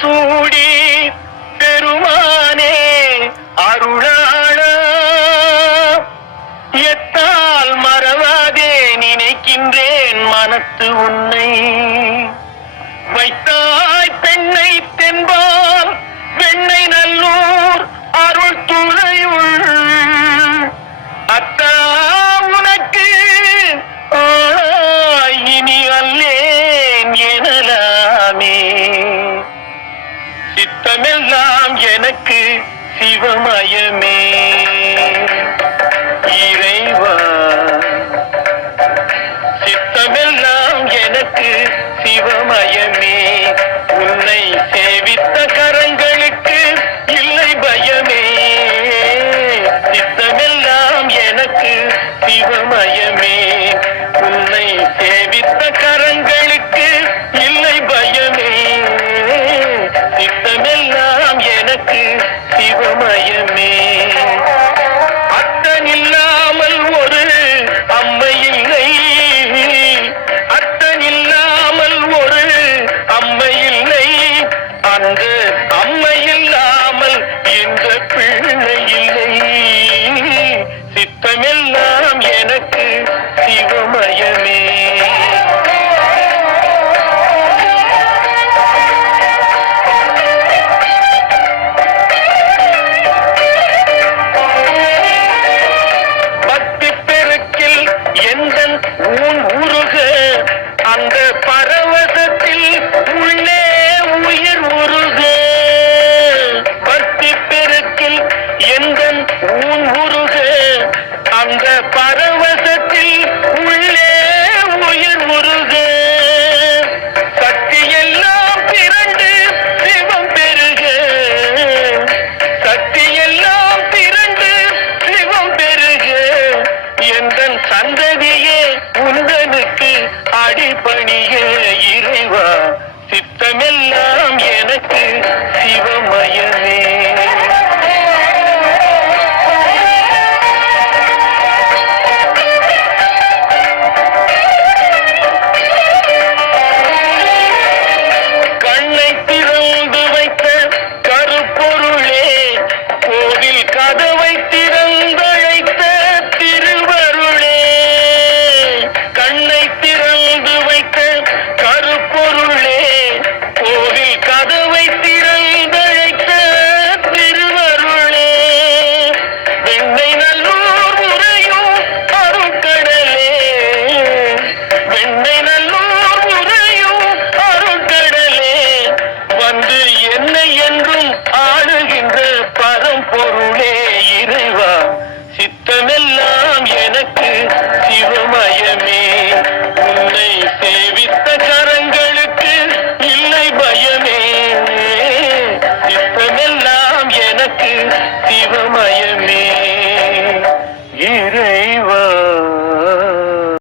சூடி பெருமானே அருளாள. எத்தால் மறவாதே நினைக்கின்றேன் மனத்து உன்னை. வைத்தாய் பெண்ணை தென்பால் வெண்ணை சித்தமெல்லாம் எனக்கு சிவமயமே. சிவமயமே அத்தனில்லாமல் ஒரு அம்மை இல்லை. அத்தனில்லாமல் ஒரு அம்மை இல்லை. அந்த அம்மை இல்லாமல் என்ற பிள்ளை இல்லை. சித்தமெல்லாம் எனக்கு சிவமயமே. சிவமயமே.